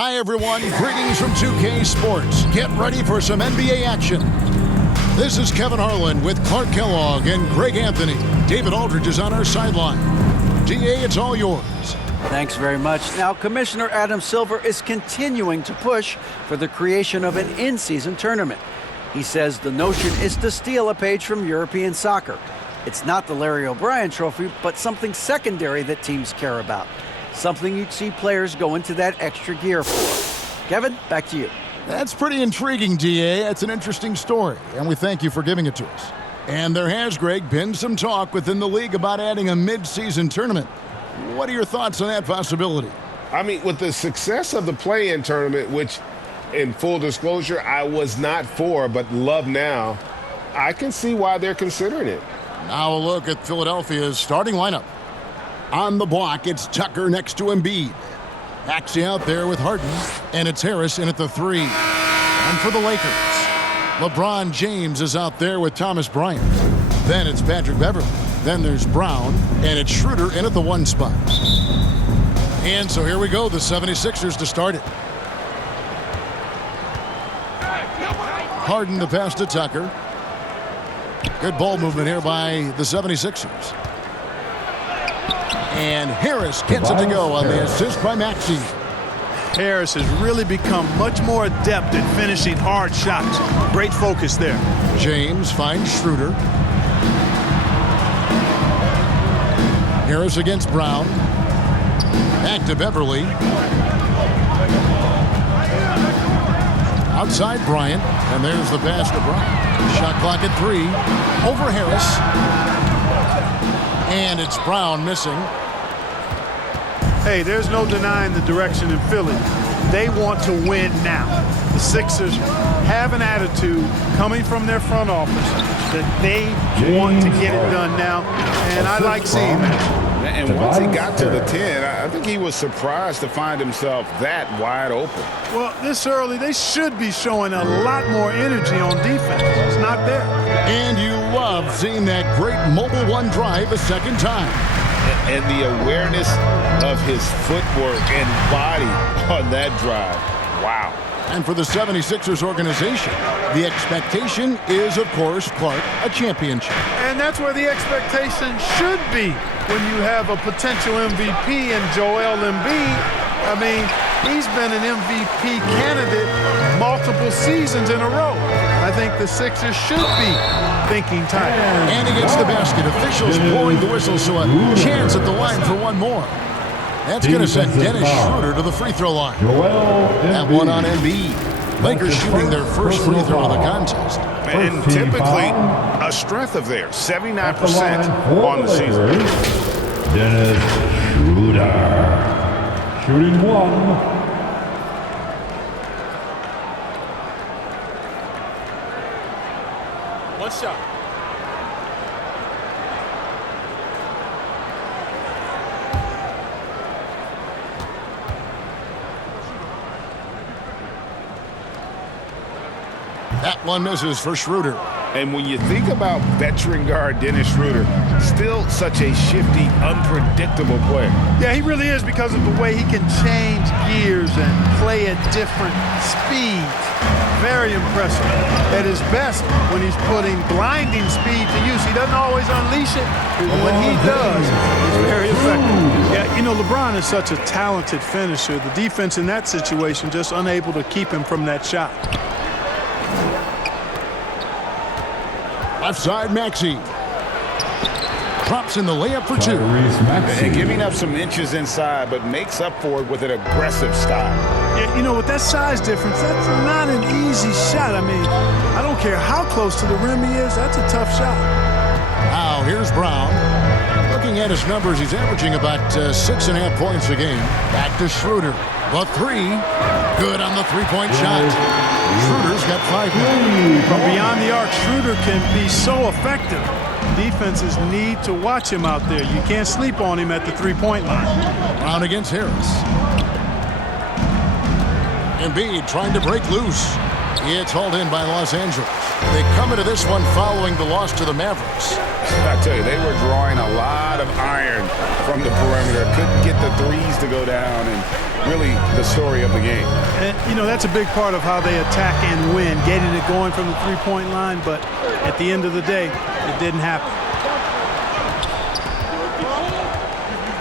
Hi, everyone. Greetings from 2K Sports. Get ready for some NBA action. This is Kevin Harlan with Clark Kellogg and Greg Anthony. David Aldridge is on our sideline. DA, it's all yours. Thanks very much. Now, Commissioner Adam Silver is continuing to push for the creation of an in-season tournament. He says the notion is to steal a page from European soccer. It's not the Larry O'Brien Trophy, but something secondary that teams care about. Something you'd see players go into that extra gear for. Kevin, back to you. That's pretty intriguing, DA. That's an interesting story, and we thank you for giving it to us. And there has, Greg, been some talk within the league about adding a mid-season tournament. What are your thoughts on that possibility? I mean, with the success of the play-in tournament, which, in full disclosure, I was not for but love now, I can see why they're considering it. Now a look at Philadelphia's starting lineup. On the block, it's Tucker next to Embiid. Maxey out there with Harden, and it's Harris in at the 3. And for the Lakers, LeBron James is out there with Thomas Bryant. Then it's Patrick Beverley. Then there's Brown, and it's Schroeder in at the 1 spot. And so here we go, the 76ers to start it. Harden the pass to Tucker. Good ball movement here by the 76ers. And Harris gets it to go on the assist by Maxey. Harris has really become much more adept at finishing hard shots. Great focus there. James finds Schroeder. Harris against Brown. Back to Beverley. Outside Bryant. And there's the pass to Bryant. Shot clock at 3. Over Harris. And it's Brown missing. Hey, there's no denying the direction in Philly. They want to win now. The Sixers have an attitude coming from their front office that they want to get it done now, and I like seeing that. And once he got to the 10, I think he was surprised to find himself that wide open. Well, this early, they should be showing a lot more energy on defense. It's not there. And you love seeing that great mobile 1 drive a second time. And the awareness of his footwork and body on that drive. Wow. And for the 76ers organization, the expectation is, of course, Clark, a championship. And that's where the expectation should be when you have a potential MVP in Joel Embiid. I mean, he's been an MVP candidate multiple seasons in a row. I think the Sixers should be thinking time. And he gets the basket. Officials blowing the whistle, so a chance at the line for one more. That's going to send Dennis Schroeder to the free throw line. That one on Embiid. Lakers shooting their first free throw of the contest. And typically a strength of theirs, 79% on the season. Dennis Schroeder. Shooting 1. One shot. That one misses for Schroeder. And when you think about veteran guard Dennis Schroeder, still such a shifty, unpredictable player. Yeah, he really is, because of the way he can change gears and play at different speeds. Very impressive. At his best when he's putting blinding speed to use. He doesn't always unleash it, but when he does, it's very effective. Yeah, you know, LeBron is such a talented finisher. The defense in that situation just unable to keep him from that shot. Left side, Maxey. Drops in the layup for 2. And giving up some inches inside, but makes up for it with an aggressive style. Yeah, you know, with that size difference, that's not an easy shot. I mean, I don't care how close to the rim he is, that's a tough shot. Now, here's Brown. Looking at his numbers, he's averaging about 6.5 points a game. Back to Schroeder. The 3. Good on the three-point shot. Schroeder's got 5 points. From beyond the arc, Schroeder can be so effective. Defenses need to watch him out there. You can't sleep on him at the three-point line. Brown against Harris. Embiid trying to break loose. It's hauled in by Los Angeles. They come into this one following the loss to the Mavericks. I tell you, they were drawing a lot of iron from the perimeter. Couldn't get the threes to go down, and really the story of the game. And, you know, that's a big part of how they attack and win, getting it going from the three-point line, but at the end of the day, it didn't happen.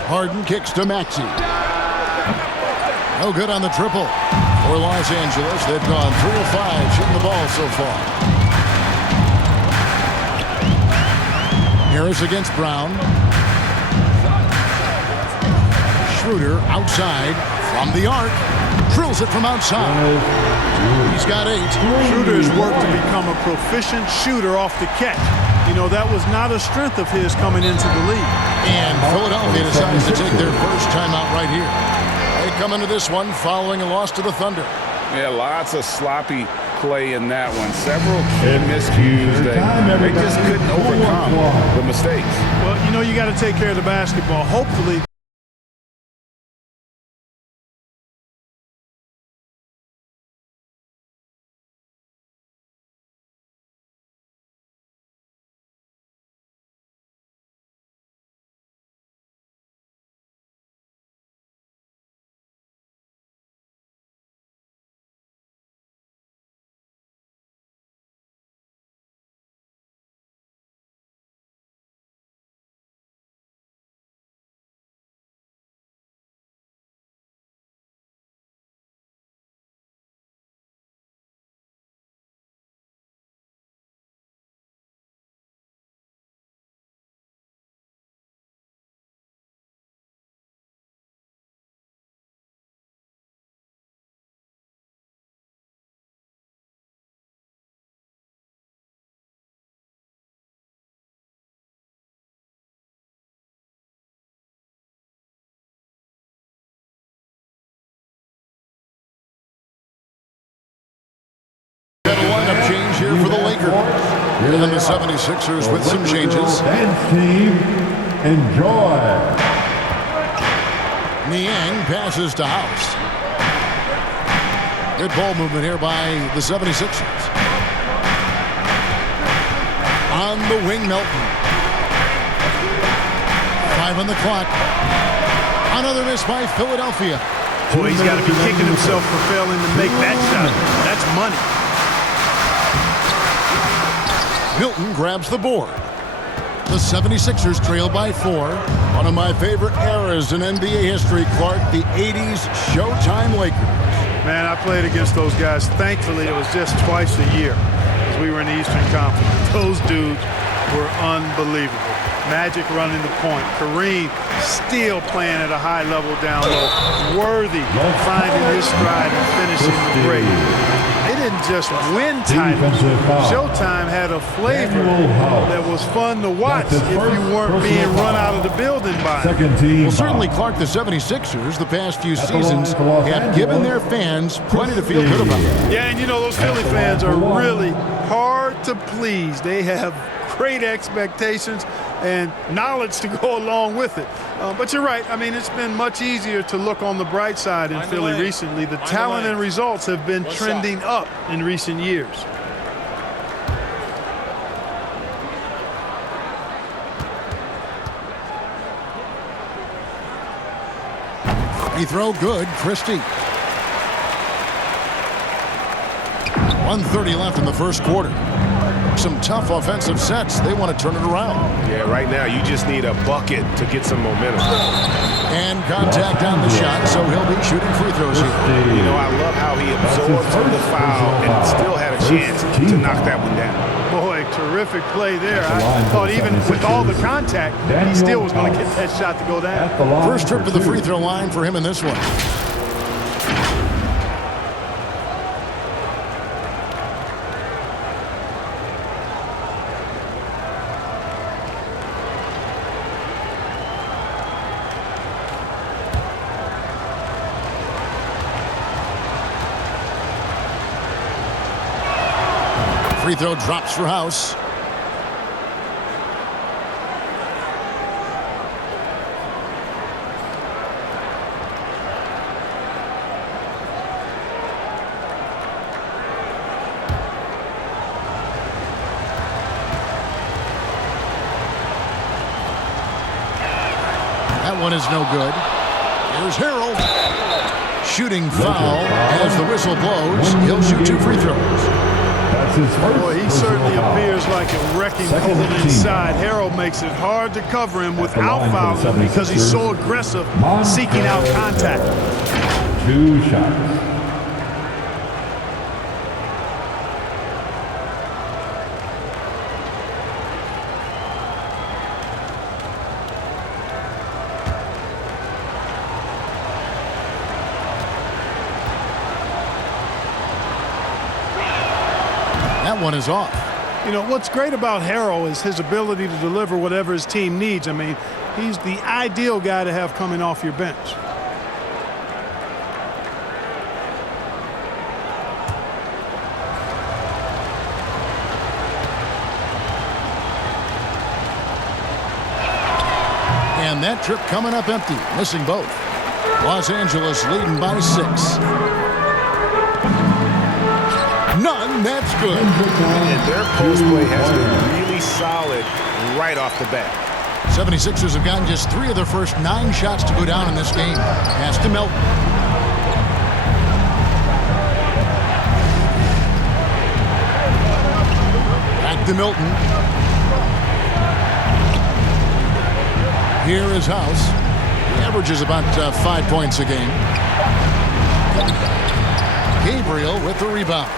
Harden kicks to Maxey. No good on the triple. For Los Angeles, they've gone 3 of 5 shooting the ball so far. Harris against Brown. Schroeder outside from the arc. Drills it from outside. He's got 8. Schroeder has worked to become a proficient shooter off the catch. You know, that was not a strength of his coming into the league. And Philadelphia decides to take their first timeout right here. They come into this one following a loss to the Thunder. Yeah, lots of sloppy play in that one. Several key miscues that they just couldn't overcome the mistakes. Well, you know, you got to take care of the basketball. Hopefully, Got a lineup change here for the Lakers. And the 76ers with some changes. Dance team, enjoy. Niang passes to House. Good ball movement here by the 76ers. On the wing, Melton. 5 on the clock. Another miss by Philadelphia. boy, he's got to be kicking himself for failing to make that shot. That's money. Milton grabs the board. The 76ers trail by 4. One of my favorite eras in NBA history, Clark, the 80s Showtime Lakers. Man, I played against those guys. Thankfully, it was just twice a year as we were in the Eastern Conference. Those dudes were unbelievable. Magic running the point. Kareem still playing at a high level down low. Worthy finding his stride and finishing the break. They didn't just win titles. Showtime had a flavor that was fun to watch if you weren't being run out of the building by it. Well, certainly, Clark, the 76ers, the past few seasons, have given their fans plenty to feel good about. Yeah, and you know, those Philly fans are really hard to please. They have great expectations and knowledge to go along with it. But you're right. I mean, it's been much easier to look on the bright side in Philly recently. The talent and results have been trending up in recent years. Free throw good. Christie. 1:30 left in the first quarter. Some tough offensive sets. They want to turn it around. Yeah, right now you just need a bucket to get some momentum. And contact on the shot, so he'll be shooting free throws here. You know, I love how he absorbed the foul and still had a chance to knock that one down. Boy, terrific play there. I thought even with all the contact, he still was going to get that shot to go down. First trip to the free throw line for him in this one. Free throw drops for House. That one is no good. Here's Harold. Shooting foul as the whistle blows. He'll shoot 2 free throws. That's his first. Boy, he personal certainly foul. appears like a wrecking Second ball team. inside. Harold makes it hard to cover him without line for the fouling him because he's 76ers, so aggressive, seeking out contact. 2 shots. That one is off. You know, what's great about Harold is his ability to deliver whatever his team needs. I mean, he's the ideal guy to have coming off your bench. And that trip coming up empty, missing both. Los Angeles leading by 6. None, that's good. And their post play has been really solid right off the bat. 76ers have gotten just 3 of their first 9 shots to go down in this game. Pass to Melton. Back to Milton. Here is House. He averages about 5 points a game. Gabriel with the rebound.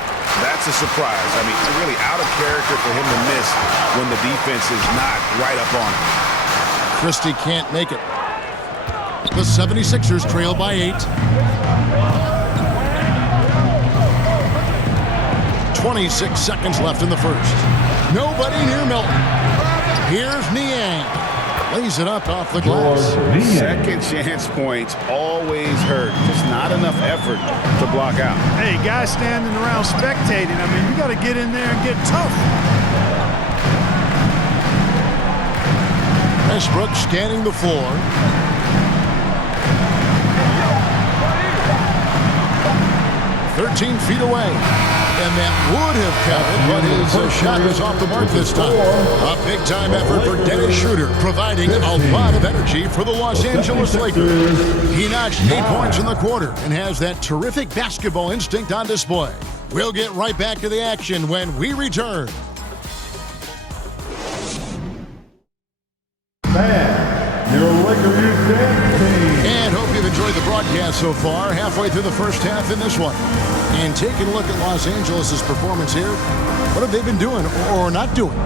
That's a surprise. I mean, really out of character for him to miss when the defense is not right up on him. Christie can't make it. The 76ers trail by 8. 26 seconds left in the first. Nobody near Melton. Here's Niang. Lays it up off the glass. Second chance points always hurt. Just not enough effort to block out. Hey, guys standing around spectating, I mean, you got to get in there and get tough. Westbrook scanning the floor. "13 feet away. And that would have counted, but his shot was off the mark this time. A big-time effort for Dennis Schroeder, providing a lot of energy for the Los Angeles Lakers. He notched 8 points in the quarter and has that terrific basketball instinct on display. We'll get right back to the action when we return. Your Lakers dance team. And hope you've enjoyed the broadcast so far, halfway through the first half in this one. And taking a look at Los Angeles' performance here, what have they been doing or not doing?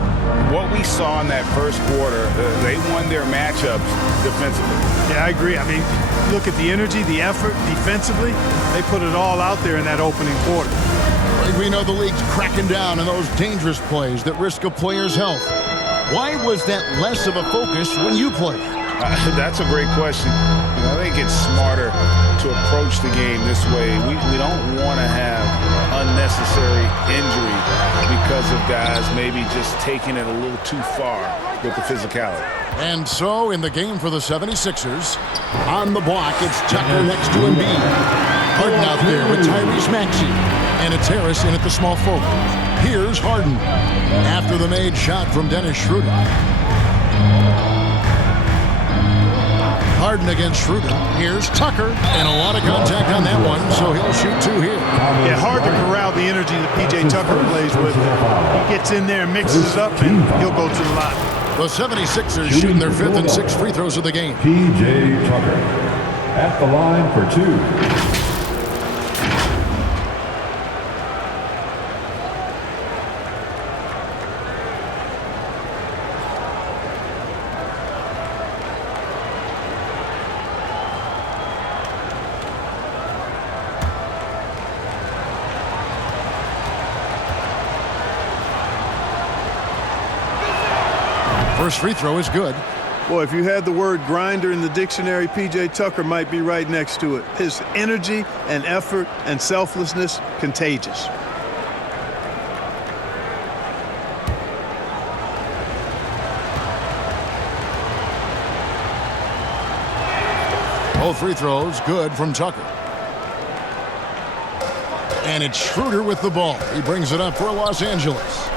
What we saw in that first quarter, they won their matchups defensively. Yeah, I agree. I mean, look at the energy, the effort defensively. They put it all out there in that opening quarter. We know the league's cracking down on those dangerous plays that risk a player's health. Why was that less of a focus when you played? That's a great question. I think it's smarter to approach the game this way. We don't want to have unnecessary injury because of guys maybe just taking it a little too far with the physicality. And so in the game for the 76ers, on the block, it's Tucker next to Embiid. Harden out there with Tyrese Maxey. And it's Harris in at the small forward. Here's Harden after the made shot from Dennis Schroeder. Harden against Schroeder. Here's Tucker, and a lot of contact on that one, so he'll shoot 2 here. Yeah, hard to corral the energy that P.J. Tucker plays with. He gets in there and mixes it up, and he'll go to the line. The 76ers shooting their 5th and 6th free throws of the game. P.J. Tucker at the line for 2. First free throw is good. Boy, if you had the word grinder in the dictionary, P.J. Tucker might be right next to it. His energy and effort and selflessness, contagious. Both free throws good from Tucker. And it's Schroeder with the ball. He brings it up for Los Angeles.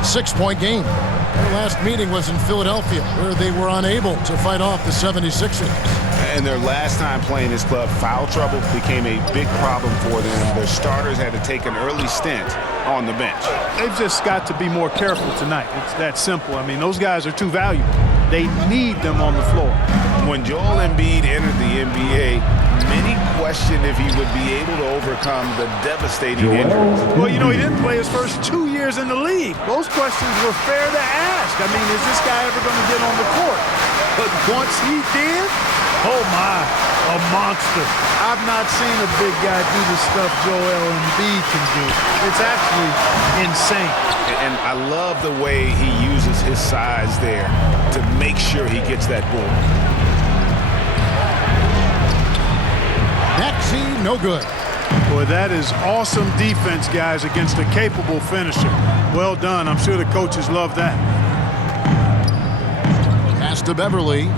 6-point game. Their last meeting was in Philadelphia, where they were unable to fight off the 76ers. And their last time playing this club, foul trouble became a big problem for them. Their starters had to take an early stint on the bench. They've just got to be more careful tonight. It's that simple. I mean, those guys are too valuable. They need them on the floor. When Joel Embiid entered the NBA, many questioned if he would be able to overcome the devastating injuries. Well, you know, he didn't play his first 2 years in the league. Those questions were fair to ask. I mean, is this guy ever going to get on the court? But once he did, oh my, a monster. I've not seen a big guy do the stuff Joel Embiid can do. It's actually insane. And I love the way he uses his size there to make sure he gets that board. Maxey, no good. Boy, that is awesome defense, guys, against a capable finisher. Well done. I'm sure the coaches love that. Pass to Beverly.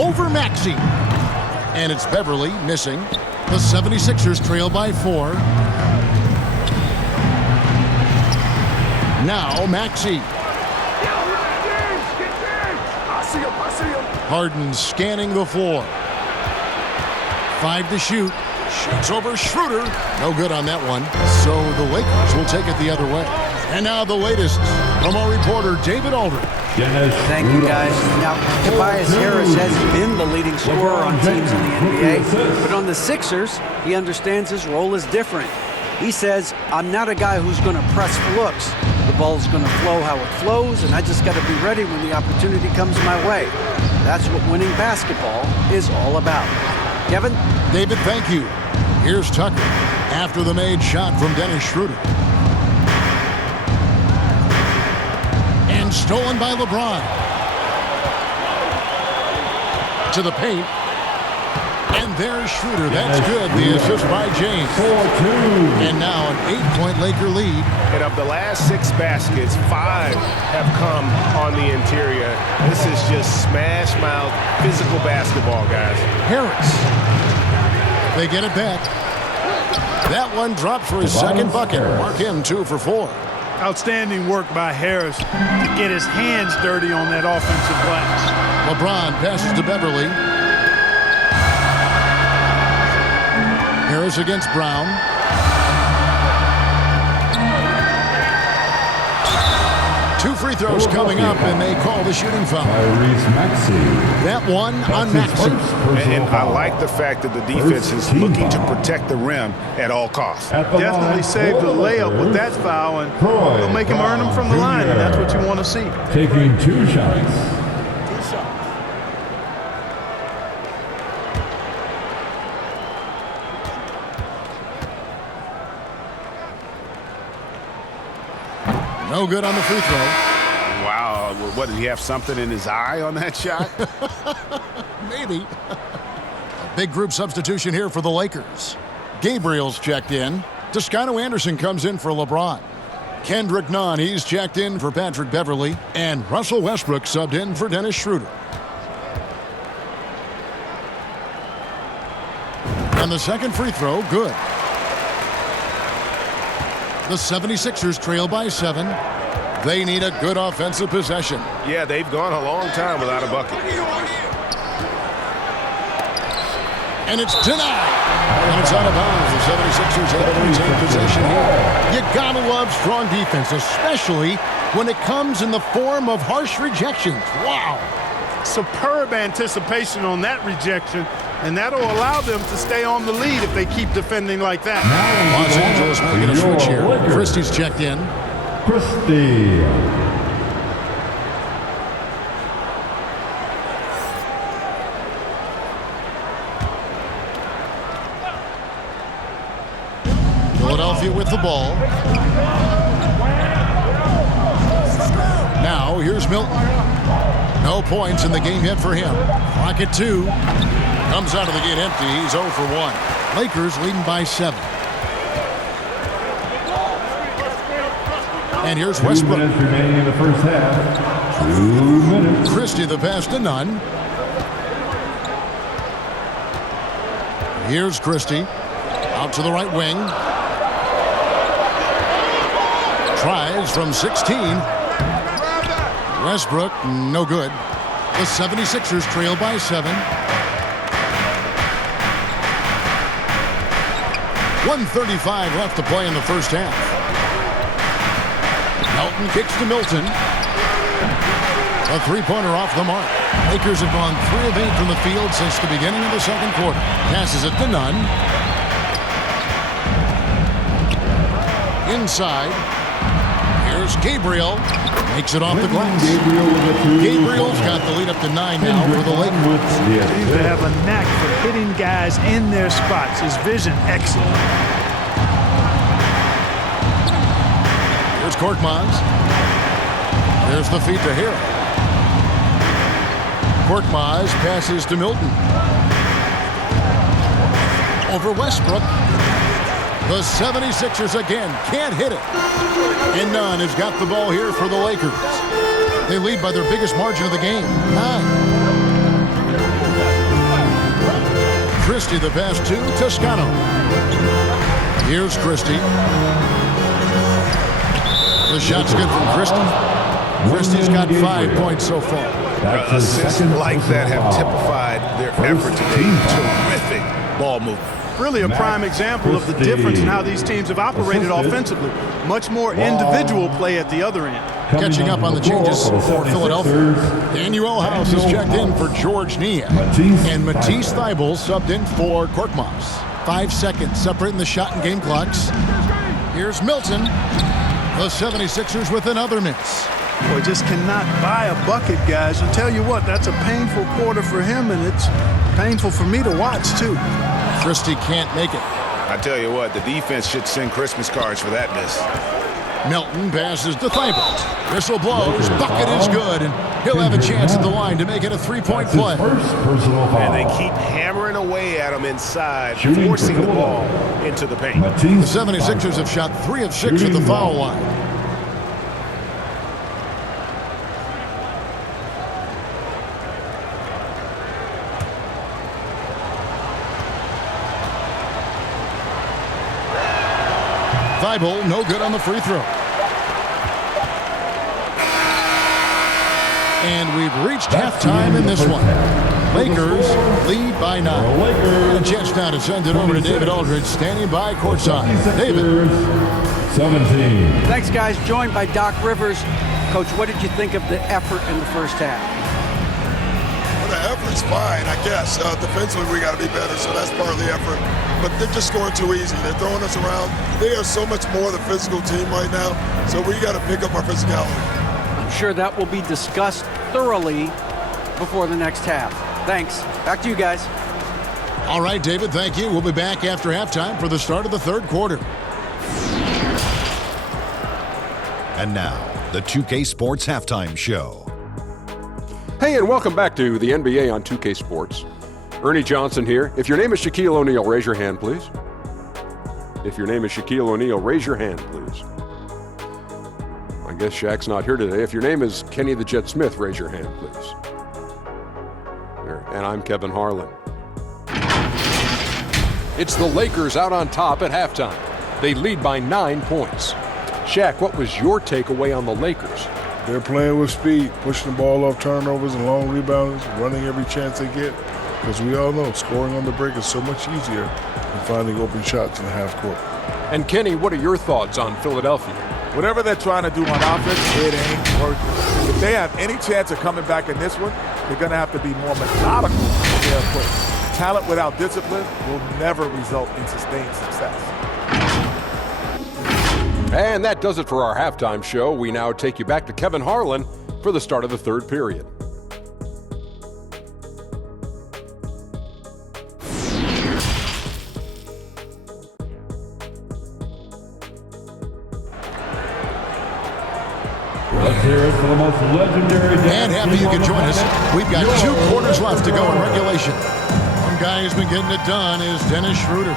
Over Maxey. And it's Beverly missing. The 76ers trail by 4. Now Maxey. Harden scanning the floor. 5 to shoot. Shoots over Schroeder. No good on that one. So the Lakers will take it the other way. And now the latest from our reporter, David Aldridge. Thank you, guys. Now, Tobias Harris has been the leading scorer on teams in the NBA, but on the Sixers, he understands his role is different. He says, I'm not a guy who's going to press for looks. The ball's going to flow how it flows, and I just got to be ready when the opportunity comes my way. That's what winning basketball is all about. Kevin? David, thank you. Here's Tucker after the made shot from Dennis Schroeder. And stolen by LeBron. To the paint. And there's Schroeder. That's good. The assist by James. 4-2. And now an 8-point Laker lead. And of the last 6 baskets, 5 have come on the interior. This is just smash mouth physical basketball, guys. Harris. They get it back. That one drops for his second bucket. Mark him 2 for 4. Outstanding work by Harris to get his hands dirty on that offensive glass. LeBron passes to Beverly. Harris against Brown. Two free throws coming up, and they call the shooting foul. Tyrese Maxey. That one on Maxey. And I like the fact that the defense is looking to protect the rim at all costs. Definitely saved the layup with that foul, and it'll make him earn them from the line, and that's what you want to see. Taking 2 shots. No good on the free throw. Wow, what, did he have something in his eye on that shot? Maybe. A big group substitution here for the Lakers. Gabriel's checked in. Toscano Anderson comes in for LeBron. Kendrick Nunn, he's checked in for Patrick Beverly. And Russell Westbrook subbed in for Dennis Schroeder. And the second free throw, good. The 76ers trail by 7. They need a good offensive possession. Yeah, they've gone a long time without a bucket. And it's denied. And it's out of bounds. The 76ers able to retain possession here. You gotta love strong defense, especially when it comes in the form of harsh rejections. Wow. Superb anticipation on that rejection, and that'll allow them to stay on the lead if they keep defending like that. Los Angeles making a switch here. Christie's checked in. Christie. Philadelphia with the ball. Now here's Milton. No points in the game yet for him. Clock at 2. Comes out of the gate empty. He's 0 for 1. Lakers leading by 7. And here's Westbrook. 2 minutes remaining in the first half. 2 minutes. Christie the pass to Nunn. Here's Christie. Out to the right wing. tries from 16. Westbrook, no good. The 76ers trail by 7. 1:35 left to play in the first half. Melton kicks to Milton. A three-pointer off the mark. Lakers have gone 3 of 8 from the field since the beginning of the second quarter. Passes it to Nunn. Inside. Here's Gabriel. Makes it off the glass. Gabriel's got the lead up to 9 now for the Lakers. Seems to have a knack for hitting guys in their spots. His vision excellent. Here's Korkmaz. There's the feed to Harden. Korkmaz passes to Milton. Over Westbrook. The 76ers again can't hit it. And Nunn has got the ball here for the Lakers. They lead by their biggest margin of the game, 9. Christie the pass to Toscano. Here's Christie. The shot's good from Christie. Christie's got 5 points so far. Assists like that have typified their effort today. Terrific ball movement. Really a prime example of the difference in how these teams have operated offensively. Much more individual play at the other end. Catching up on the changes for Philadelphia. Daniel House is checked in for George Nia. And Matisse Thybulle subbed in for Korkmaz. 5 seconds separating the shot and game clocks. Here's Milton. The 76ers with another miss. Boy, just cannot buy a bucket, guys. I tell you what, that's a painful quarter for him, and it's painful for me to watch, too. Christie can't make it. I tell you what, the defense should send Christmas cards for that miss. Melton passes to Thybulle. Whistle blows. Bucket is good, and he'll have a chance at the line to make it a 3-point play. And they keep hammering away at him inside, forcing the ball into the paint. The 76ers have shot 3 of 6 at the foul line. Thybulle, no good on the free throw. And we've reached halftime in this one. Lakers lead by 9. And a chance now to send it over to David Aldridge, standing by courtside. David. 17. Thanks, guys. Joined by Doc Rivers. Coach, what did you think of the effort in the first half? Well, the effort's fine, I guess. Defensively, we got to be better, so that's part of the effort. But they're just scoring too easy. They're throwing us around. They are so much more the physical team right now, so we got to pick up our physicality. I'm sure that will be discussed thoroughly before the next half. Thanks. Back to you guys. All right, David, thank you. We'll be back after halftime for the start of the third quarter. And now, the 2K Sports Halftime Show. Hey, and welcome back to the NBA on 2K Sports. Ernie Johnson here. If your name is Shaquille O'Neal, raise your hand, please. If your name is Shaquille O'Neal, raise your hand, please. I guess Shaq's not here today. If your name is Kenny the Jet Smith, raise your hand, please. There. And I'm Kevin Harlan. It's the Lakers out on top at halftime. They lead by 9 points. Shaq, what was your takeaway on the Lakers? They're playing with speed, pushing the ball off turnovers and long rebounds, running every chance they get. Because we all know scoring on the break is so much easier than finding open shots in the half court. And Kenny, what are your thoughts on Philadelphia? Whatever they're trying to do on offense, it ain't working. If they have any chance of coming back in this one, they're going to have to be more methodical in their approach. Talent without discipline will never result in sustained success. And that does it for our halftime show. We now take you back to Kevin Harlan for the start of the third period. Let's hear it for the most legendary. And happy you could join us. We've got 2 quarters left to go in regulation. One guy who's been getting it done is Dennis Schroeder.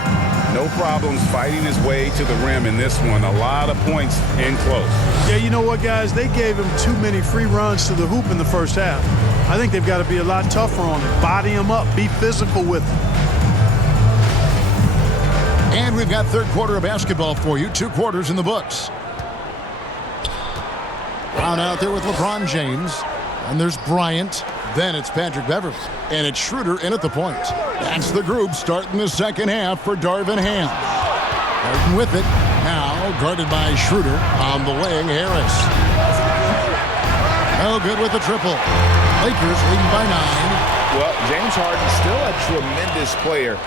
No problems fighting his way to the rim in this one. A lot of points in close. Yeah, you know what, guys? They gave him too many free runs to the hoop in the first half. I think they've got to be a lot tougher on him. Body him up. Be physical with him. And we've got third quarter of basketball for you. 2 quarters in the books. Brown out there with LeBron James. And there's Bryant. Then it's Patrick Beverley. And it's Schroeder in at the point. That's the group starting the second half for Darvin Ham. Harden with it. Now guarded by Schroeder on the wing, Harris. No good with the triple. Lakers leading by 9. Well, James Harden still a tremendous player,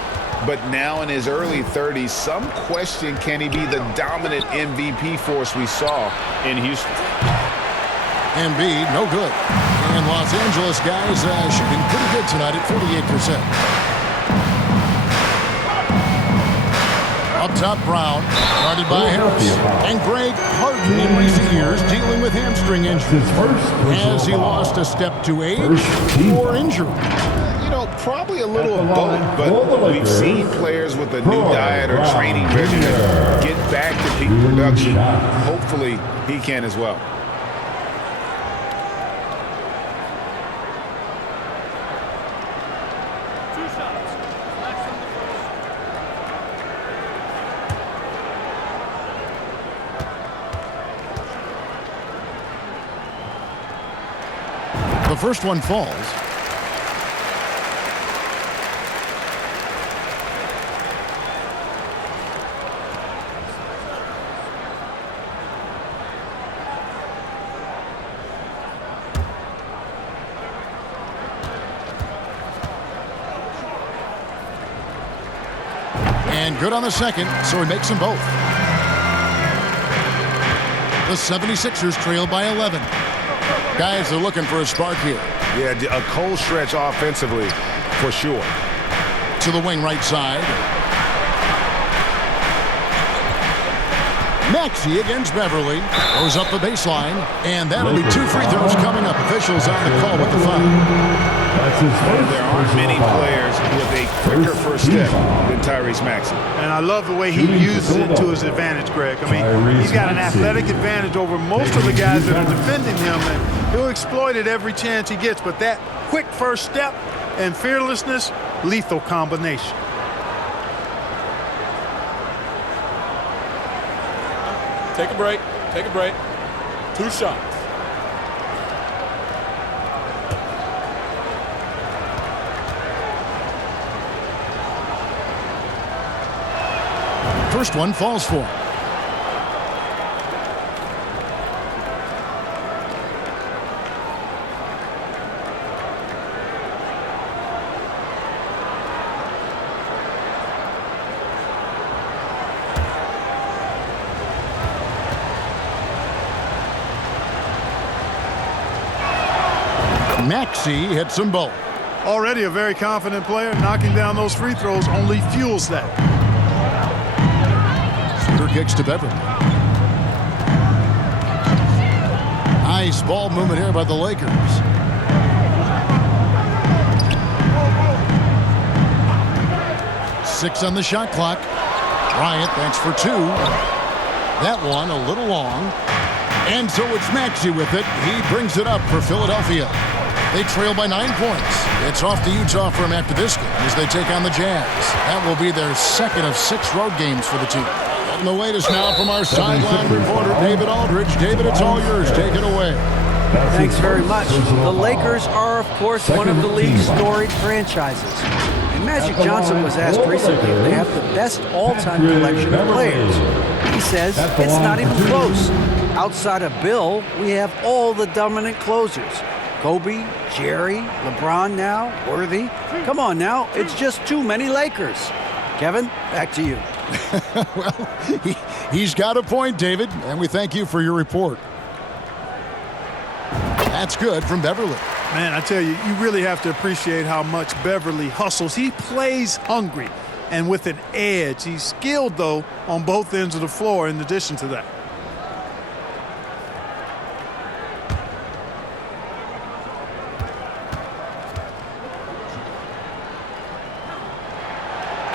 but now in his early 30s, some question, can he be the dominant MVP force we saw in Houston? Embiid, no good. And Los Angeles guys shooting pretty good tonight at 48%. Up top, Brown, guarded by Harris. And Greg Harden in recent years dealing with hamstring injury. Has he lost a step to age or injury? You know, probably a little of both, but we've seen players with a new diet or training regimen get back to peak production. Hopefully, he can as well. The first one falls. And good on the second, so he makes them both. The 76ers trail by 11. Guys are looking for a spark here. Yeah, a cold stretch offensively, for sure. To the wing right side. Maxey against Beverly. Goes up the baseline. And that'll be 2 free throws coming up. Officials on the call with the foul. There aren't many players with a quicker first step than Tyrese Maxey. And I love the way he uses it to his advantage, Greg. I mean, he's got an athletic advantage over most of the guys that are defending him, and he'll exploit it every chance he gets. But that quick first step and fearlessness, lethal combination. Take a break. Take a break. 2 shots. First one falls for him. Maxey hits them both. Already a very confident player. Knocking down those free throws only fuels that. Shooter kicks to Beverly. Nice ball movement here by the Lakers. Six on the shot clock. Bryant, thanks for 2. That one a little long. And so it's Maxey with it. He brings it up for Philadelphia. They trail by 9 points. It's off to Utah for him after this game as they take on the Jazz. That will be their second of 6 road games for the team. And the latest now from our sideline reporter, David Aldridge. David, it's all yours. Take it away. Thanks very much. The Lakers are, of course, one of the league's storied franchises. And Magic Johnson was asked recently if they have the best all-time collection of players. He says it's not even close. Outside of Bill, we have all the dominant closers. Kobe, Jerry, LeBron now, Worthy. Come on now, it's just too many Lakers. Kevin, back to you. Well, he's got a point, David, and we thank you for your report. That's good from Beverly. Man, I tell you, you really have to appreciate how much Beverly hustles. He plays hungry and with an edge. He's skilled, though, on both ends of the floor in addition to that.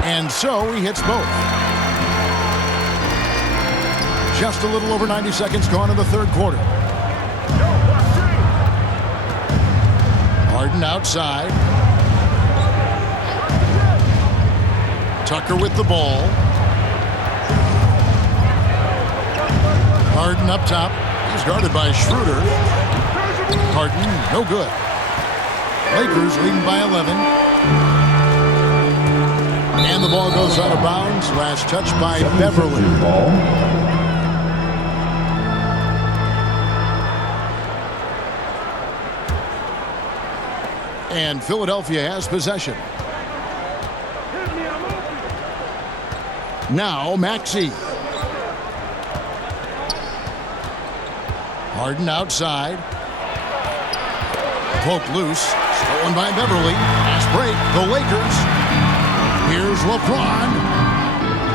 And so he hits both. Just a little over 90 seconds gone in the third quarter. Harden outside. Tucker with the ball. Harden up top. He's guarded by Schroeder. Harden, no good. Lakers leading by 11. And the ball goes out of bounds. Last touch by Beverly. And Philadelphia has possession. Now Maxey. Harden outside. Poke loose. Stolen by Beverly. Fast break. The Lakers. Here's LeBron.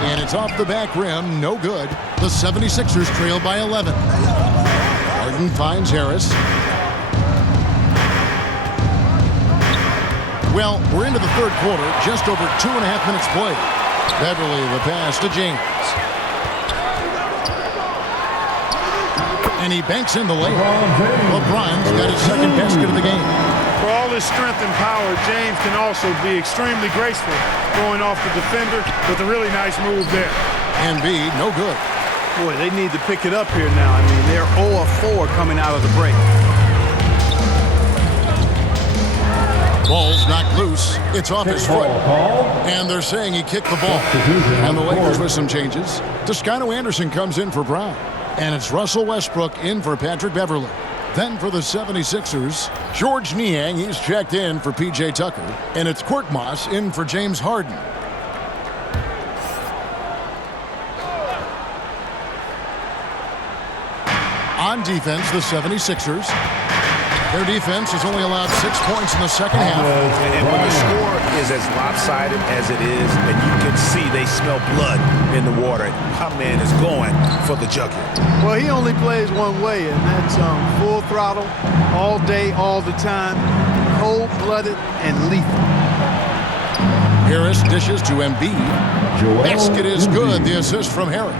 And it's off the back rim. No good. The 76ers trail by 11. Harden finds Harris. Well, we're into the third quarter. Just over 2.5 minutes played. Beverly, the pass to James. And he banks in the layup. LeBron's got his second basket of the game. For all his strength and power, James can also be extremely graceful, throwing off the defender with a really nice move there. Embiid, no good. Boy, they need to pick it up here now. I mean, they're 0 of 4 coming out of the break. Ball's knocked loose. It's off his foot. And they're saying he kicked the ball. And the Lakers with some changes. Toscano Anderson comes in for Brown. And it's Russell Westbrook in for Patrick Beverly. Then for the 76ers, George Niang, he's checked in for P.J. Tucker. And it's Korkmaz in for James Harden. On defense, the 76ers. Their defense has only allowed 6 points in the second half. And when the score is as lopsided as it is, and you can see they smell blood in the water, my man is going for the jugular. Well, he only plays one way, and that's full throttle, all day, all the time, cold-blooded and lethal. Harris dishes to Embiid. Basket is good. The assist from Harris.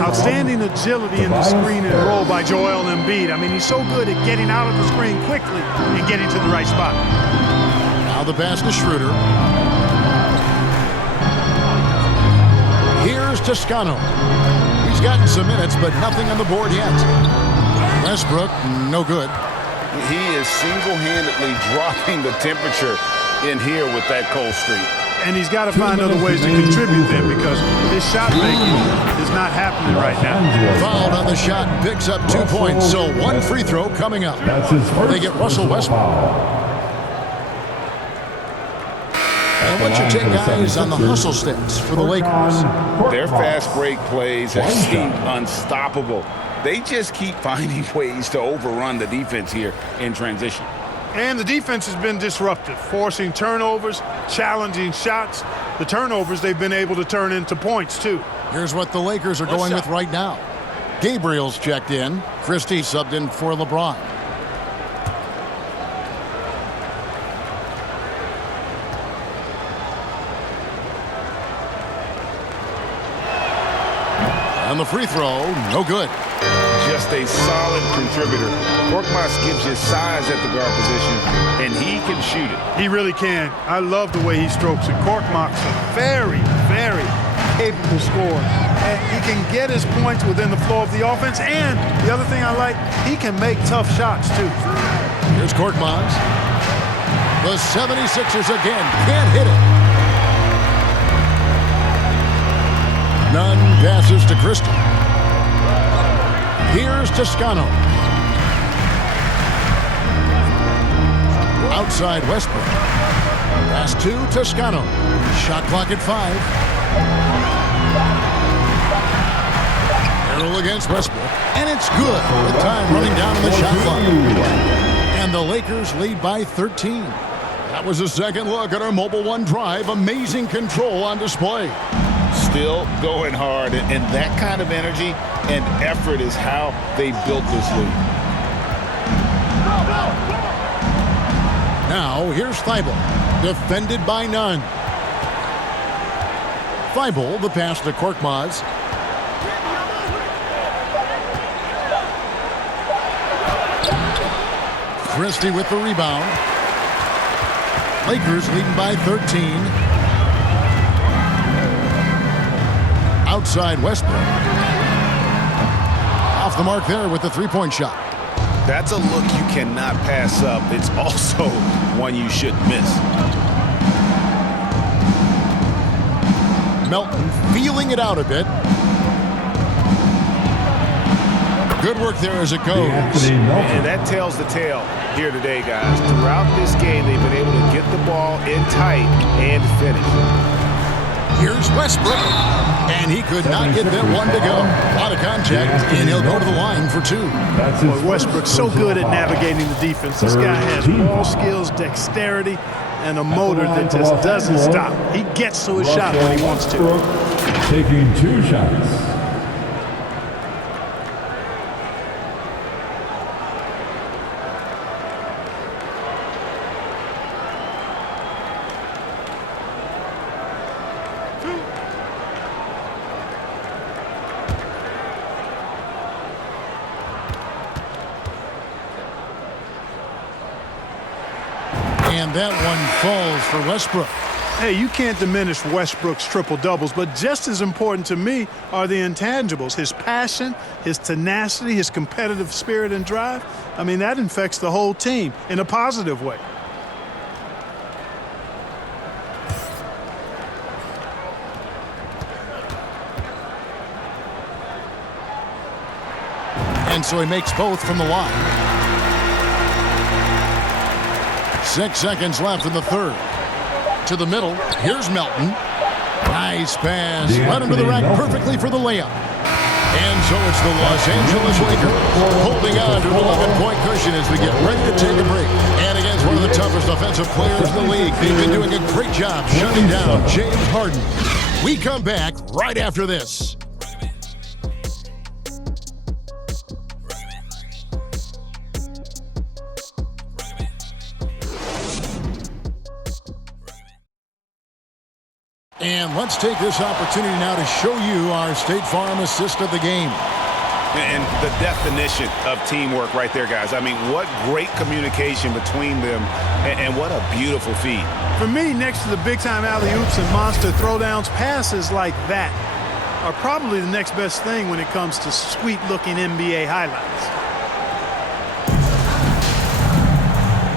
Outstanding agility in the screen and roll by Joel Embiid. I mean, he's so good at getting out of the screen quickly and getting to the right spot. Now the pass to Schroeder. Here's Toscano. He's gotten some minutes, but nothing on the board yet. Westbrook, no good. He is single-handedly dropping the temperature in here with that cold streak. And he's got to find other ways to contribute there because his shot making is not happening right now. Fouled on the shot, picks up 2 points. So one free throw coming up. They get Russell Westbrook. And what's your take, guys, on the hustle stats for the Lakers? Their fast break plays have seemed unstoppable. They just keep finding ways to overrun the defense here in transition. And the defense has been disruptive, forcing turnovers, challenging shots. The turnovers they've been able to turn into points, too. Here's what the Lakers are going with right now. Gabriel's checked in. Christie subbed in for LeBron. And the free throw, no good. Just a solid contributor. Korkmaz gives you size at the guard position, and he can shoot it. He really can. I love the way he strokes it. Korkmaz is a very, very capable scorer. And he can get his points within the flow of the offense, and the other thing I like, he can make tough shots, too. Here's Korkmaz. The 76ers again can't hit it. Nunn passes to Christie. Here's Toscano. Outside Westbrook. Pass to Toscano. Shot clock at 5. Arrow against Westbrook. And it's good. The time running down on the shot clock. And the Lakers lead by 13. That was a second look at our Mobile One drive. Amazing control on display. Still going hard, and that kind of energy and effort is how they built this league. Now here's Thibault, defended by Nunn. Thibault, the pass to Korkmaz. Christie with the rebound. Lakers leading by 13. Outside Westbrook. Off the mark there with the three-point shot. That's a look you cannot pass up. It's also one you shouldn't miss. Melton feeling it out a bit. Good work there as it goes. And that tells the tale here today, guys. Throughout this game, they've been able to get the ball in tight and finish. Here's Westbrook, and he could not get that one to go. A lot of contact, and he'll go to the line for two. Boy, Westbrook's so good at navigating the defense. This guy has ball skills, dexterity, and a motor that just doesn't stop. He gets to his shot when he wants to. Taking 2 shots. And that one falls for Westbrook. Hey, you can't diminish Westbrook's triple-doubles, but just as important to me are the intangibles. His passion, his tenacity, his competitive spirit and drive. I mean, that infects the whole team in a positive way. And so he makes both from the line. 6 seconds left in the third. To the middle. Here's Melton. Nice pass. Right under the rack perfectly for the layup. And so it's the Los Angeles Lakers holding on to an 11-point cushion as we get ready to take a break. And against one of the toughest offensive players in the league, they've been doing a great job shutting down James Harden. We come back right after this. And let's take this opportunity now to show you our State Farm assist of the game. And the definition of teamwork right there, guys. I mean, what great communication between them, and what a beautiful feed. For me, next to the big-time alley-oops and monster throwdowns, passes like that are probably the next best thing when it comes to sweet-looking NBA highlights.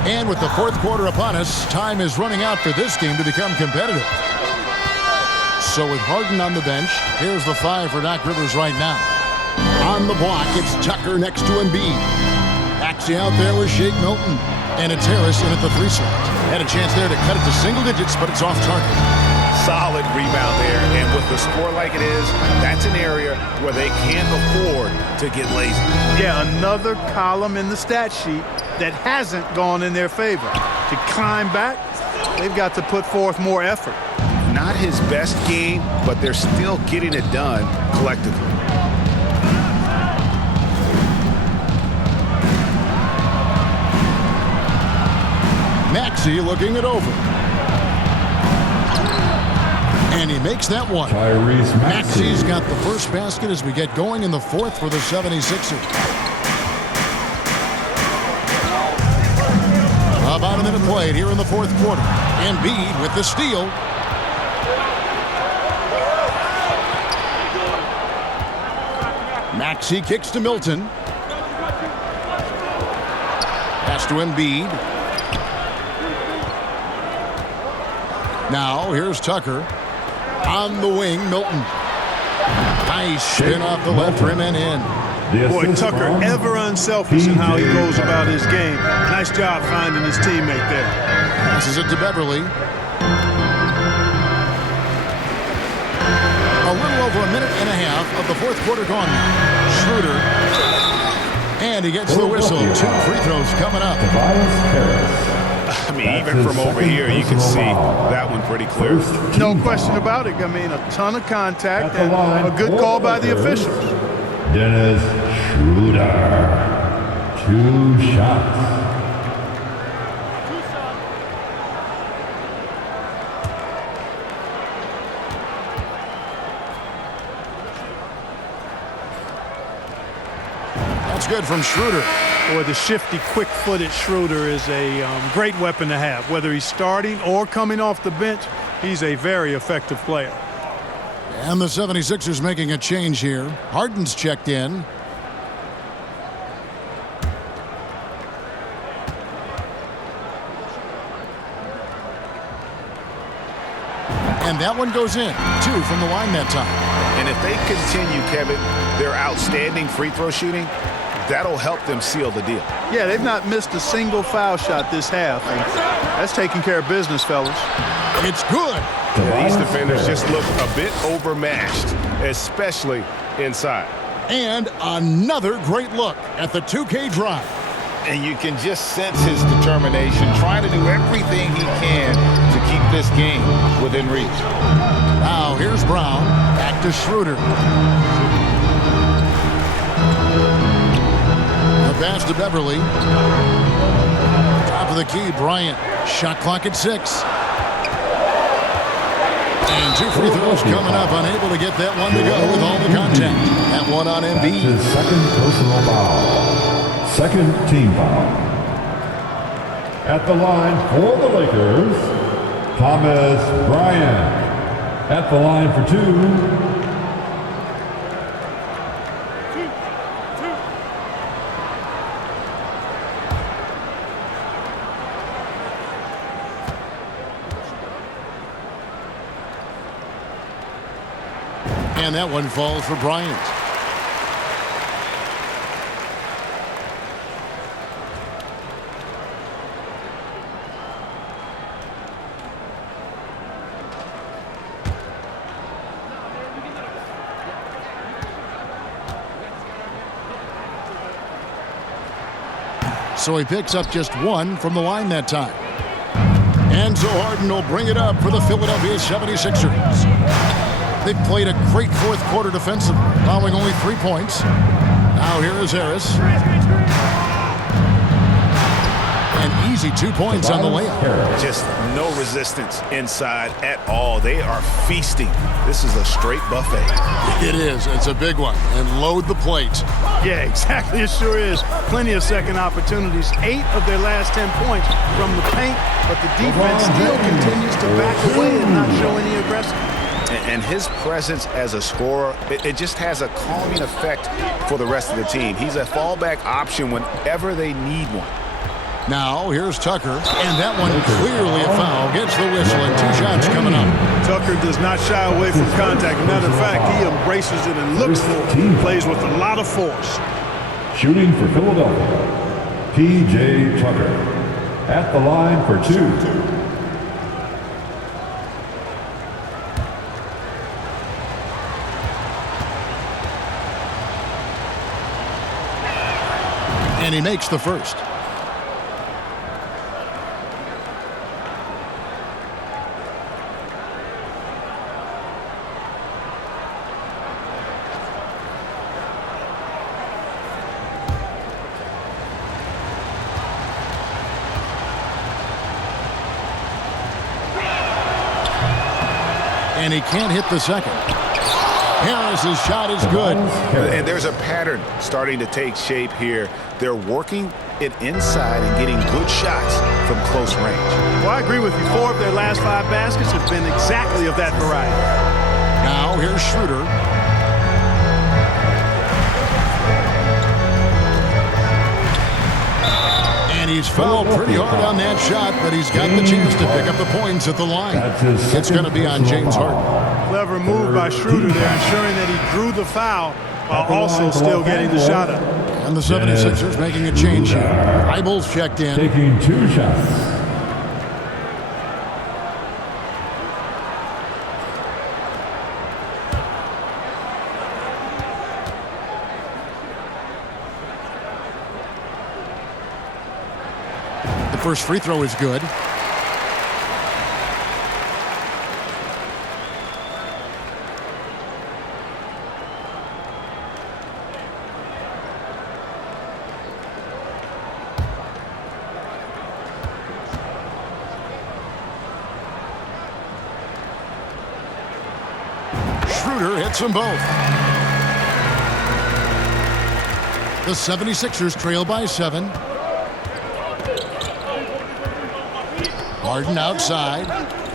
And with the fourth quarter upon us, time is running out for this game to become competitive. So with Harden on the bench, here's the 5 for Doc Rivers right now. On the block, it's Tucker next to Embiid. Maxey out there with Shake Milton. And it's Harris in at the 3 slot. Had a chance there to cut it to single digits, but it's off target. Solid rebound there. And with the score like it is, that's an area where they can't afford to get lazy. Yeah, another column in the stat sheet that hasn't gone in their favor. To climb back, they've got to put forth more effort. Not his best game, but they're still getting it done collectively. Maxey looking it over. And he makes that one. Tyrese Maxey's got the first basket as we get going in the fourth for the 76ers. About a minute played here in the fourth quarter. Embiid with the steal. Maxey kicks to Milton. Pass to Embiid. Now here's Tucker. On the wing, Milton. Nice spin off the left rim and in. Boy, Tucker ever unselfish in how he goes about his game. Nice job finding his teammate there. Passes it to Beverly. A little over a minute and a half of the fourth quarter gone now. Schroeder. And he gets the whistle. 2 free throws coming up. I mean, even from over here, you can see that one pretty clear. No question about it. I mean, a ton of contact and a good call by the officials. Dennis Schroeder. 2 shots. That's good from Schroeder. Boy, the shifty, quick-footed Schroeder is a great weapon to have. Whether he's starting or coming off the bench, he's a very effective player. And the 76ers making a change here. Harden's checked in. And that one goes in. 2 from the line that time. And if they continue, Kevin, their outstanding free throw shooting, that'll help them seal the deal. Yeah, they've not missed a single foul shot this half. And that's taking care of business, fellas. It's good. Yeah, these defenders just look a bit overmatched, especially inside. And another great look at the 2K drive. And you can just sense his determination, trying to do everything he can to keep this game within reach. Now here's Brown. Back to Schroeder. The pass to Beverly. Top of the key, Bryant. Shot clock at 6. And 2 free throws coming up. Unable to get that one to go with all the contact. That one on Embiid. His second personal foul. Second team foul. At the line for the Lakers, Thomas Bryant. At the line for 2. And that one falls for Bryant. So he picks up just 1 from the line that time. And so Harden will bring it up for the Philadelphia 76ers. They've played a great fourth quarter defensively, allowing only 3 points. Now here is Harris. An easy 2 points on the layup. Just no resistance inside at all. They are feasting. This is a straight buffet. It is. It's a big one. And load the plate. Yeah, exactly. It sure is. Plenty of second opportunities. 8 of their last 10 points from the paint, but the defense still continues to back away and not show any aggression. And his presence as a scorer, it just has a calming effect for the rest of the team. He's a fallback option whenever they need one. Now, here's Tucker, and that one clearly a foul. Gets the whistle, and 2 shots coming up. Tucker does not shy away from contact. Matter of fact, he embraces it and looks for it. He plays with a lot of force. Shooting for Philadelphia, P.J. Tucker. At the line for 2. And he makes the first. And he can't hit the second. Harris's shot is good. And there's a pattern starting to take shape here. They're working it inside and getting good shots from close range. Well, I agree with you. 4 of their last 5 baskets have been exactly of that variety. Now here's Schroeder. And he's fouled pretty hard on that shot, but he's got the chance to pick up the points at the line. It's going to be on James Harden. Clever move by Schroeder there, ensuring that he drew the foul while also still getting the shot up. And the 76ers making a change here. Eibel's checked in. Taking 2 shots. The first free throw is good. Schroeder hits them both. The 76ers trail by 7. Harden outside.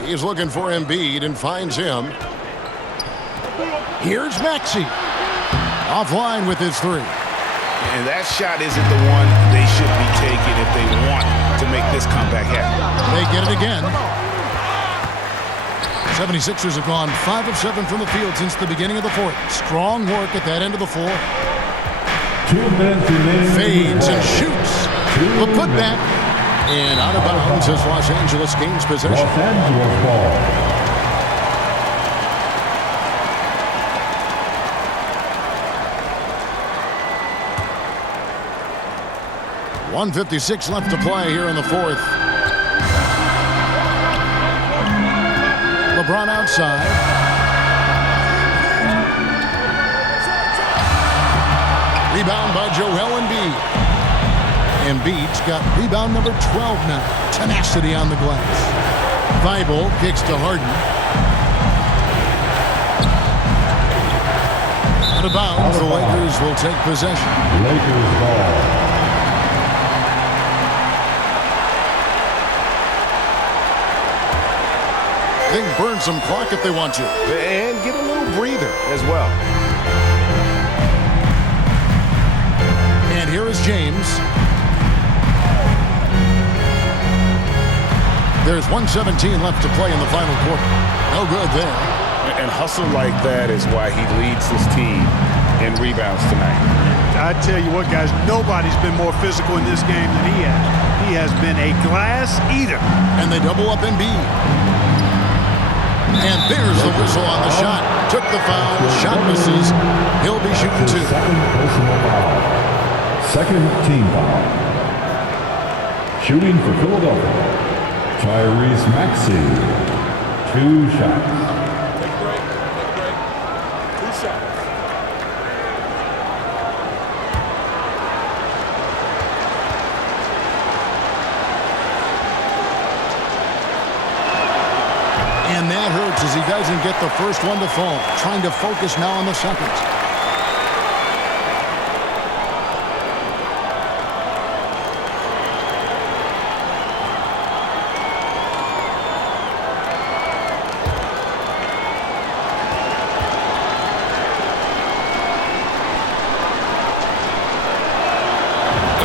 He's looking for Embiid and finds him. Here's Maxey. Offline with his 3. And that shot isn't the one they should be taking if they want to make this comeback happen. They get it again. 76ers have gone 5 of 7 from the field since the beginning of the fourth. Strong work at that end of the floor. 2 minutes remaining. Fades and shoots. The putback. And out of bounds as Los Angeles gains possession. Los Angeles ball. 1:56 left to play here in the fourth. LeBron outside. Rebound by Joel Embiid. Embiid's got rebound number 12 now. Tenacity on the glass. Bible kicks to Harden. Out of bounds, the Lakers will take possession. Lakers ball. They can burn some clock if they want to. And get a little breather as well. And here is James. There's 1:17 left to play in the final quarter. No good there. And hustle like that is why he leads his team in rebounds tonight. I tell you what, guys, nobody's been more physical in this game than he has. He has been a glass eater. And they double up Embiid. And there's the whistle on the shot. Took the foul. Shot misses. He'll be shooting 2. Second personal foul. Second team foul. Shooting for Philadelphia. Tyrese Maxey. 2 shots. Take a break. Take a break. 2 shots. And that hurts as he doesn't get the first one to fall. Trying to focus now on the second.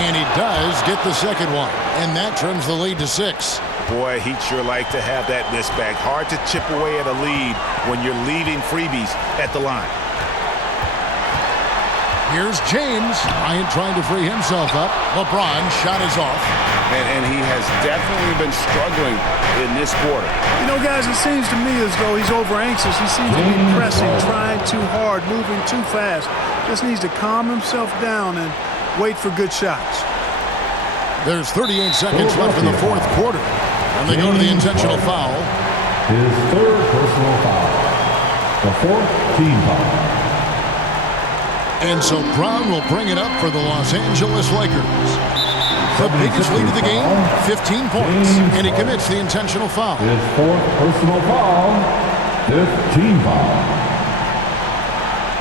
And he does get the second one. And that trims the lead to 6. Boy, he'd sure like to have that misback. Hard to chip away at a lead when you're leaving freebies at the line. Here's James. Bryant trying to free himself up. LeBron shot is off. And he has definitely been struggling in this quarter. You know, guys, it seems to me as though he's over anxious. He seems to be pressing, trying too hard, moving too fast. Just needs to calm himself down and wait for good shots. There's 38 seconds left in the fourth quarter. And they go to the intentional foul. His third personal foul. The fourth team foul. And so Brown will bring it up for the Los Angeles Lakers. The biggest lead of the game, 15 points. And he commits the intentional foul. His fourth personal foul. Fifth team foul.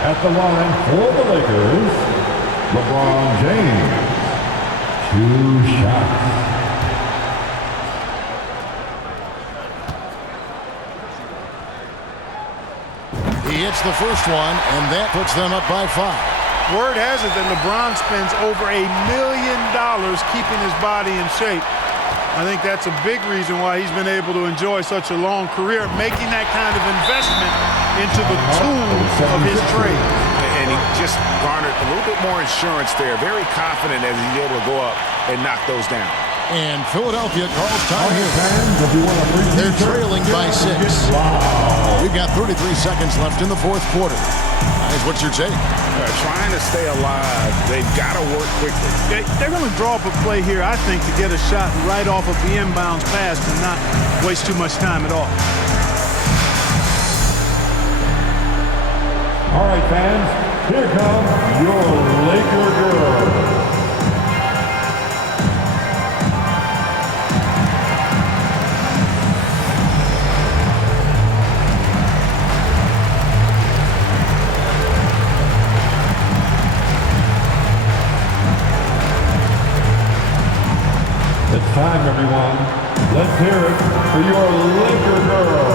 At the line for the Lakers, LeBron James. 2 shots. He hits the first one, and that puts them up by 5. Word has it that LeBron spends over $1 million keeping his body in shape. I think that's a big reason why he's been able to enjoy such a long career, making that kind of investment into the tools of his trade. And he just garnered a little bit more insurance there. Very confident as he's able to go up and knock those down. And Philadelphia calls time here. They're trailing by 6. We've got 33 seconds left in the fourth quarter. Guys, what's your take? Trying to stay alive. They've got to work quickly. They're going to draw up a play here, I think, to get a shot right off of the inbounds pass and not waste too much time at all. All right, fans, here comes your Laker girl. It's time, everyone. Let's hear it for your Laker girl.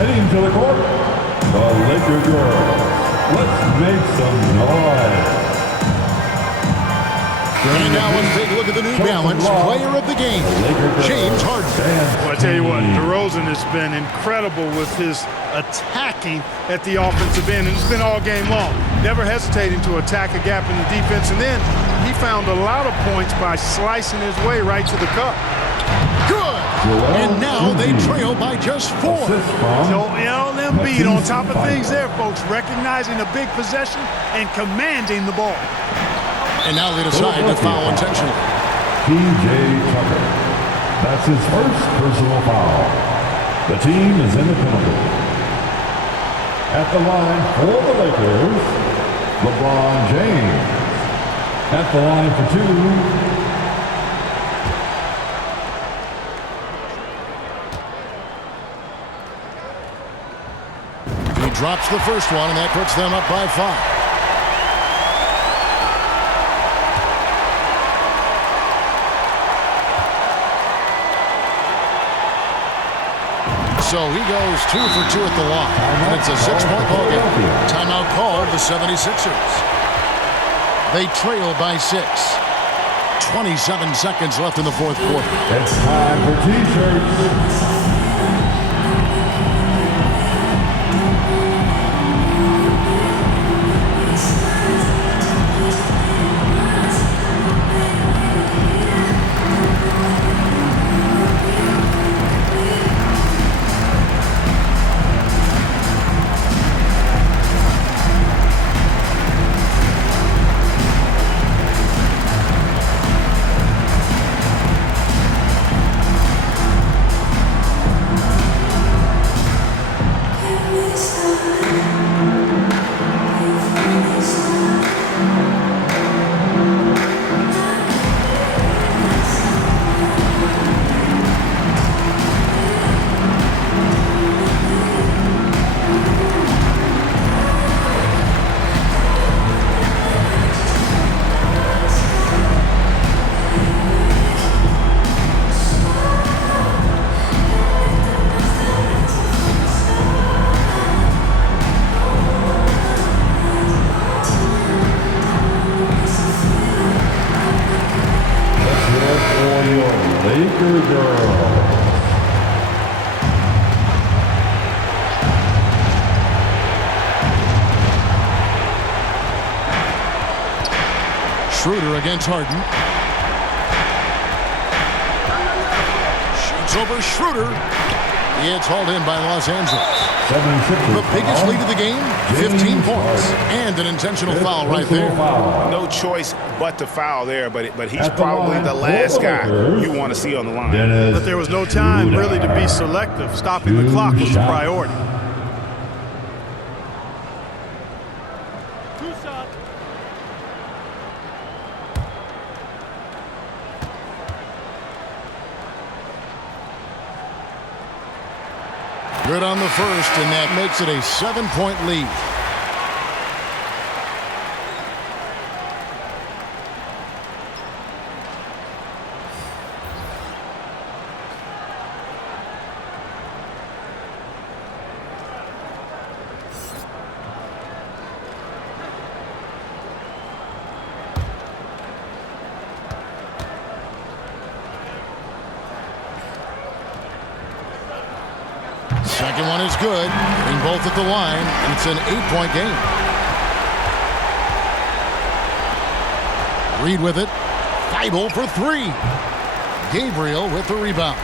Heading to the court, the Laker girls. Let's make some noise. And now let's take a look at the New Balance player of the game, James Harden. Well, I tell you what, DeRozan has been incredible with his attacking at the offensive end, and it's been all game long. Never hesitating to attack a gap in the defense, and then he found a lot of points by slicing his way right to the cup. Good! And now they trail by just 4. Joel Embiid on top of things there, folks, recognizing a big possession and commanding the ball. And now they decide to foul intentionally. P.J. Tucker. That's his first personal foul. The team is in the penalty. At the line for the Lakers, LeBron James. At the line for 2. He drops the first one, and that puts them up by 5. So he goes 2 for 2 at the line, and it's a 6-point ball game. Timeout called the 76ers. They trail by 6. 27 seconds left in the fourth quarter. It's time for T-shirts. Schroeder against Harden. Shoots over Schroeder. It's hauled in by Los Angeles. The biggest lead of the game, 15 points. And an intentional foul right there. No choice but to foul there, but he's probably the last guy you want to see on the line. But there was no time really to be selective. Stopping the clock was a priority. Good on the first, and that makes it a 7-point lead. Second one is good. Getting both at the line, and it's an 8-point game. Reed with it. Feibel for 3. Gabriel with the rebound.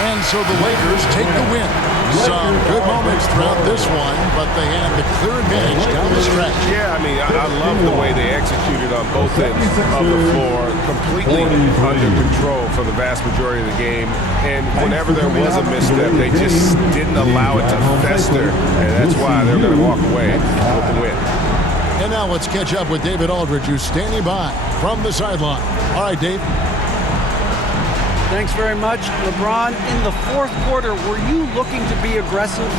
And so the Lakers take the win. Some good moments throughout this one, but they had the clear advantage down the stretch. Yeah, I mean, I love the way they executed on both ends of the floor. Completely under control for the vast majority of the game. And whenever there was a misstep, they just didn't allow it to fester. And that's why they're going to walk away with the win. And now let's catch up with David Aldridge, who's standing by from the sideline. All right, Dave. Thanks very much. LeBron, in the fourth quarter, were you looking to be aggressive?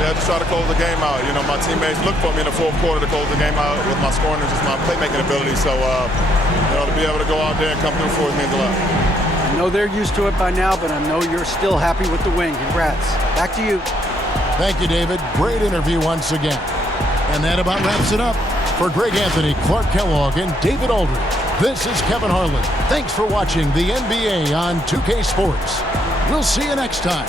Yeah, just try to close the game out. You know, my teammates look for me in the fourth quarter to close the game out with my scoring and just my playmaking ability. So, you know, to be able to go out there and come through for it means a lot. I know they're used to it by now, but I know you're still happy with the win. Congrats. Back to you. Thank you, David. Great interview once again. And that about wraps it up. For Greg Anthony, Clark Kellogg, and David Aldridge, this is Kevin Harlan. Thanks for watching the NBA on 2K Sports. We'll see you next time.